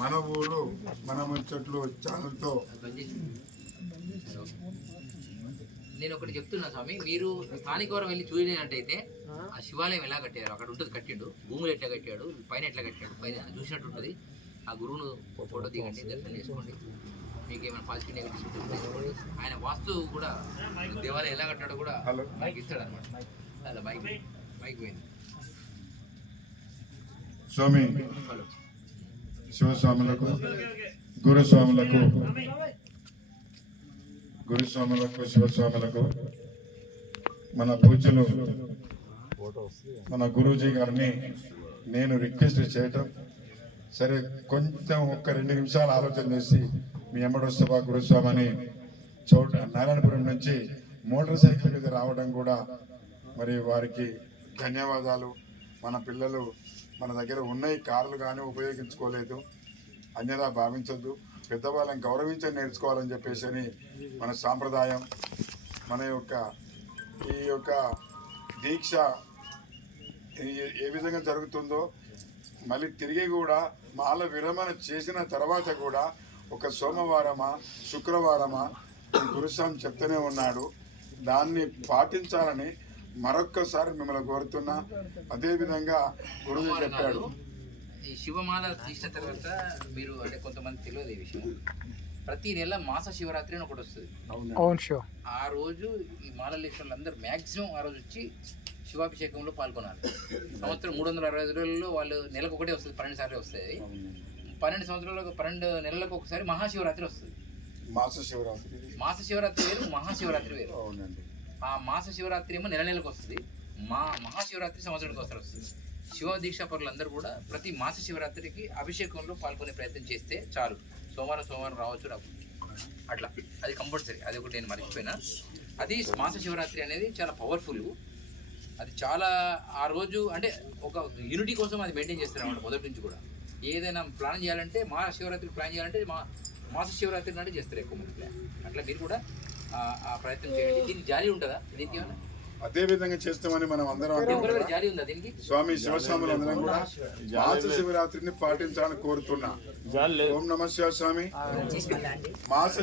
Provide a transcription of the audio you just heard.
మన ఊరు మన ముచ్చట్లు ఛానల్తో నేను ఒకటి చెప్తున్నా స్వామి, మీరు స్థానికవరం వెళ్ళి చూసినట్టయితే ఆ శివాలయం ఎలా కట్టారు, అక్కడ ఉంటుంది కట్టిండు, భూములు ఎట్లా కట్టాడు, పైన ఎట్లా కట్టాడు, పైన చూసినట్టు ఉంటుంది. ఆ గురువును ఫోటో దిగండి, దర్శనం చేసుకోండి, మీకు ఏమైనా పాజిటివ్ నెగిటివ్స్ ఉంటుంది చేసుకోండి. ఆయన వాస్తు కూడా దేవాలయం ఎలా కట్టాడో కూడా మనకి ఇస్తాడు అనమాట. అలా బైక్ పోయింది. స్వామి శివస్వాములకు గురుస్వాములకు శివస్వాములకు మన పూజలు మన గురూజీ గారిని నేను రిక్వెస్ట్ చేయటం, సరే కొంచెం ఒక్క 2 నిమిషాలు ఆలోచన చేసి మీ ఎమ్మడొస్తవా గురుస్వామి అని నారాయణపురం నుంచి మోటార్ సైకిల్ మీద రావడం కూడా మరి వారికి ధన్యవాదాలు. మన పిల్లలు మన దగ్గర ఉన్నాయి, కార్లు కానీ ఉపయోగించుకోలేదు, అన్యదా భావించొద్దు, పెద్దవాళ్ళని గౌరవించని నేర్చుకోవాలని చెప్పేసి అని మన సాంప్రదాయం. మన ఈ యొక్క దీక్ష ఏ విధంగా జరుగుతుందో మళ్ళీ తిరిగి కూడా మాల విరమణ చేసిన తర్వాత కూడా ఒక సోమవారమా శుక్రవారమా గురుస్వామి చెప్తూనే ఉన్నాడు. దాన్ని పాటించాలని మరొక్కసారి మిమ్మల్ని కోరుతున్నా. అదేవిధంగా గురువు చెప్పాడు, ఈ శివమాల తీసిన తర్వాత మీరు అంటే కొంతమంది తెలియదు ఈ విషయం, ప్రతి నెల మాస శివరాత్రి అని ఒకటి వస్తుంది. ఆ రోజు ఈ మాలలేశ్వరులు అందరూ మ్యాక్సిమం ఆ రోజు వచ్చి శివాభిషేకంలో పాల్గొనాలి. సంవత్సరం 365 రోజుల్లో వాళ్ళు నెలకు ఒకటే వస్తుంది, 12 సార్లు వస్తుంది. 12 నెలలకు ఒకసారి మహాశివరాత్రి వస్తుంది. మాస శివరాత్రి వేరు, మహాశివరాత్రి వేరు. ఆ మాస శివరాత్రి ఏమో నెలకు వస్తుంది, మహాశివరాత్రి సంవత్సరానికి ఒకసారి వస్తుంది. శివ దీక్షా పరులందరూ కూడా ప్రతి మాస శివరాత్రికి అభిషేకంలో పాల్గొనే ప్రయత్నం చేస్తే చాలు. సోమవారం రావచ్చు అట్లా, అది కంపల్సరీ. అది ఒకటి నేను మర్చిపోయినా. అది మాస శివరాత్రి అనేది చాలా పవర్ఫుల్. అది చాలా ఆ రోజు అంటే ఒక యూనిటీ కోసం అది మెయింటైన్ చేస్తారు అన్నమాట. మొదటి నుంచి కూడా ఏదైనా ప్లాన్ చేయాలంటే మహాశివరాత్రి ప్లాన్ చేయాలంటే మాస శివరాత్రి నాటి చేస్తారు ఎక్కువ మంది ప్లాన్. అట్లా మీరు కూడా ఆ ప్రయత్నం చేయండి. దీనికి జారీ ఉంటుందా? దీనికి ఏమైనా అదే విధంగా చేస్తామని మనం అందరం జారీ ఉందా దీనికి? స్వామి శివస్వాములు అందరం కూడా మాస శివరాత్రిని పాటించాలని కోరుతున్నా. ఓం నమః శివాయ స్వామి. మాస